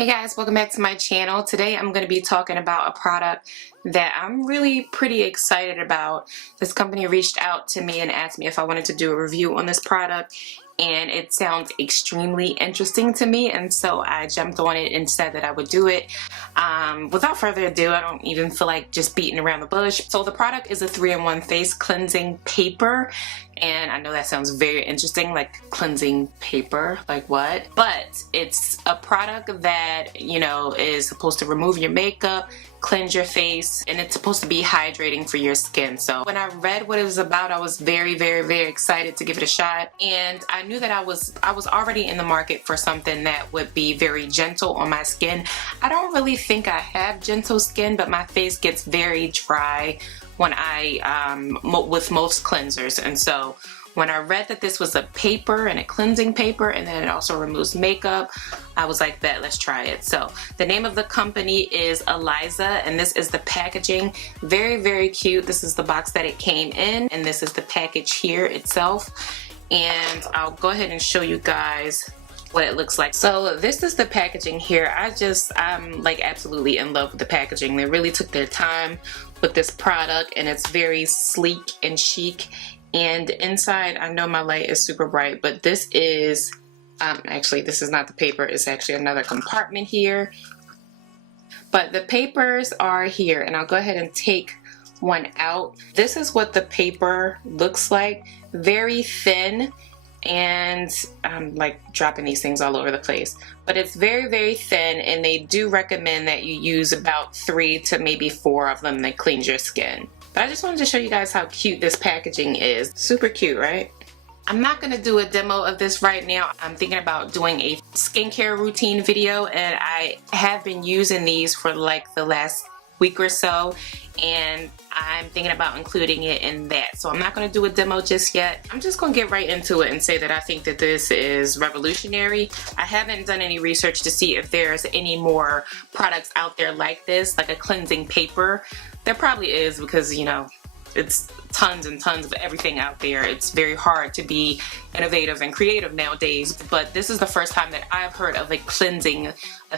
Hey guys, welcome back to my channel. Today I'm going to be talking about a product that I'm really pretty excited about. This company reached out to me and asked me if I wanted to do a review on this product, and it sounds extremely interesting to me, and so I jumped on it and said that I would do it. Without further ado, I don't even feel like just beating around the bush. So the product is a 3-in-1 face cleansing paper, and I know that sounds very interesting, like cleansing paper, like what? But it's a product that, you know, is supposed to remove your makeup, cleanse your face, and it's supposed to be hydrating for your skin. So when I read what it was about, I was very excited to give it a shot, and I knew that I was already in the market for something that would be very gentle on my skin. I don't really think I have gentle skin, but my face gets very dry when with most cleansers, and so when I read that this was a paper and a cleansing paper, and then it also removes makeup, I was like, bet, let's try it. So the name of the company is Aliza, and this is the packaging. Very cute. This is the box that it came in, and this is the package here itself. And I'll go ahead and show you guys what it looks like. So this is the packaging here. I'm like absolutely in love with the packaging. They really took their time with this product, and it's very sleek and chic. And inside, I know my light is super bright, but this is actually, this is not the paper, it's actually another compartment here. But the papers are here, and I'll go ahead and take one out. This is what the paper looks like. Very thin, and I'm like dropping these things all over the place. But it's very thin, and they do recommend that you use about 3 to maybe 4 of them that cleans your skin. But I just wanted to show you guys how cute this packaging is. Super cute, right? I'm not going to do a demo of this right now. I'm thinking about doing a skincare routine video, and I have been using these for like the last week or so, and I'm thinking about including it in that. So I'm not going to do a demo just yet. I'm just going to get right into it and say that I think that this is revolutionary. I haven't done any research to see if there's any more products out there like this, like a cleansing paper. There probably is, because, you know, it's tons and tons of everything out there. It's very hard to be innovative and creative nowadays, but this is the first time that I've heard of a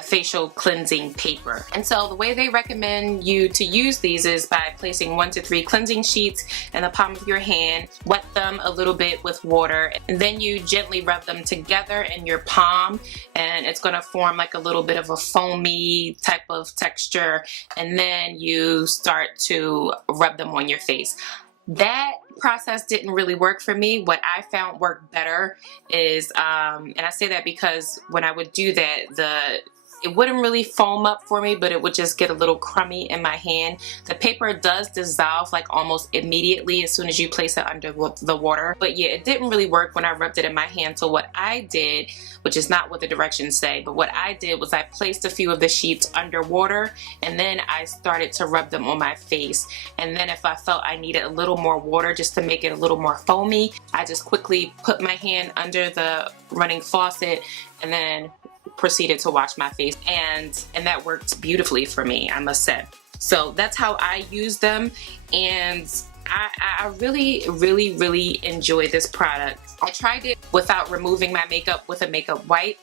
facial cleansing paper. And so the way they recommend you to use these is by placing 1 to 3 cleansing sheets in the palm of your hand, wet them a little bit with water, and then you gently rub them together in your palm, and it's going to form like a little bit of a foamy type of texture, and then you start to rub them on your face. That process didn't really work for me. What I found worked better is, and I say that because when I would do that, it wouldn't really foam up for me, but it would just get a little crummy in my hand. The paper does dissolve like almost immediately as soon as you place it under the water. But yeah, it didn't really work when I rubbed it in my hand. So what I did, which is not what the directions say, but what I did was I placed a few of the sheets underwater, and then I started to rub them on my face. And then if I felt I needed a little more water just to make it a little more foamy, I just quickly put my hand under the running faucet and then proceeded to wash my face, and that worked beautifully for me, I must say. So that's how I use them, and I really enjoy this product. I tried it without removing my makeup with a makeup wipe,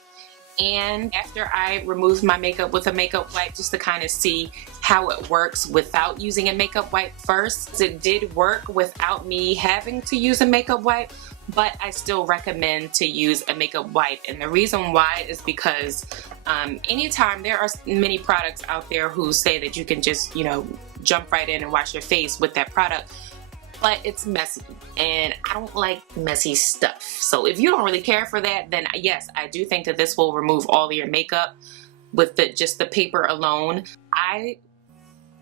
and after I removed my makeup with a makeup wipe just to kind of see how it works without using a makeup wipe first. It did work without me having to use a makeup wipe, but I still recommend to use a makeup wipe. And the reason why is because anytime, there are many products out there who say that you can just, you know, jump right in and wash your face with that product, but it's messy, and I don't like messy stuff. So if you don't really care for that, then yes, I do think that this will remove all of your makeup with just the paper alone. I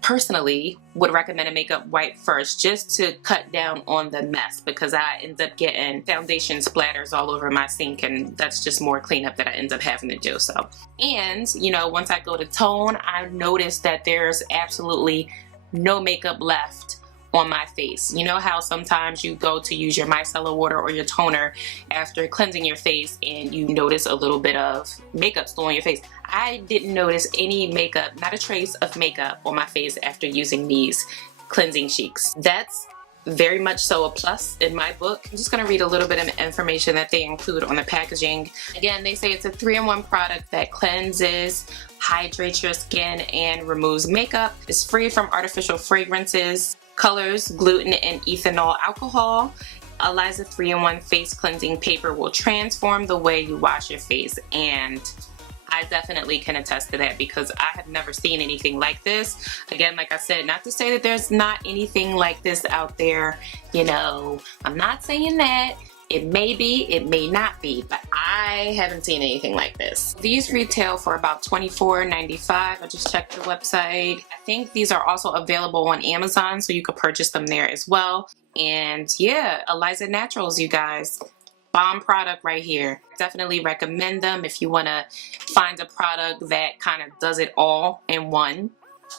personally would recommend a makeup wipe first, just to cut down on the mess, because I end up getting foundation splatters all over my sink, and that's just more cleanup that I end up having to do. So, and you know, once I go to tone, I noticed that there's absolutely no makeup left on my face. You know how sometimes you go to use your micellar water or your toner after cleansing your face and you notice a little bit of makeup still on your face? I didn't notice any makeup, not a trace of makeup on my face after using these cleansing sheets. That's very much so a plus in my book. I'm just going to read a little bit of information that they include on the packaging. Again, they say it's a 3-in-1 product that cleanses, hydrates your skin, and removes makeup. It's free from artificial fragrances, colors, gluten, and ethanol alcohol. Aliza 3-in-1 face cleansing paper will transform the way you wash your face, and I definitely can attest to that because I have never seen anything like this. Again, like I said, not to say that there's not anything like this out there, you know, I'm not saying that. It may be, it may not be, but I haven't seen anything like this. These retail for about $24.95. I just checked the website. I think these are also available on Amazon, so you could purchase them there as well. And yeah, Aliza Naturals, you guys. Bomb product right here. Definitely recommend them if you want to find a product that kind of does it all in one.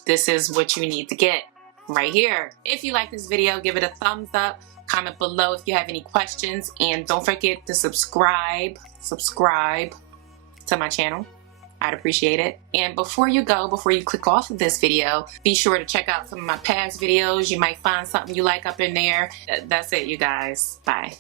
This is what you need to get right here. If you like this video, give it a thumbs up. Comment below if you have any questions, and don't forget to subscribe to my channel. I'd appreciate it. And before you go, before you click off of this video, be sure to check out some of my past videos. You might find something you like up in there. That's it, you guys. Bye.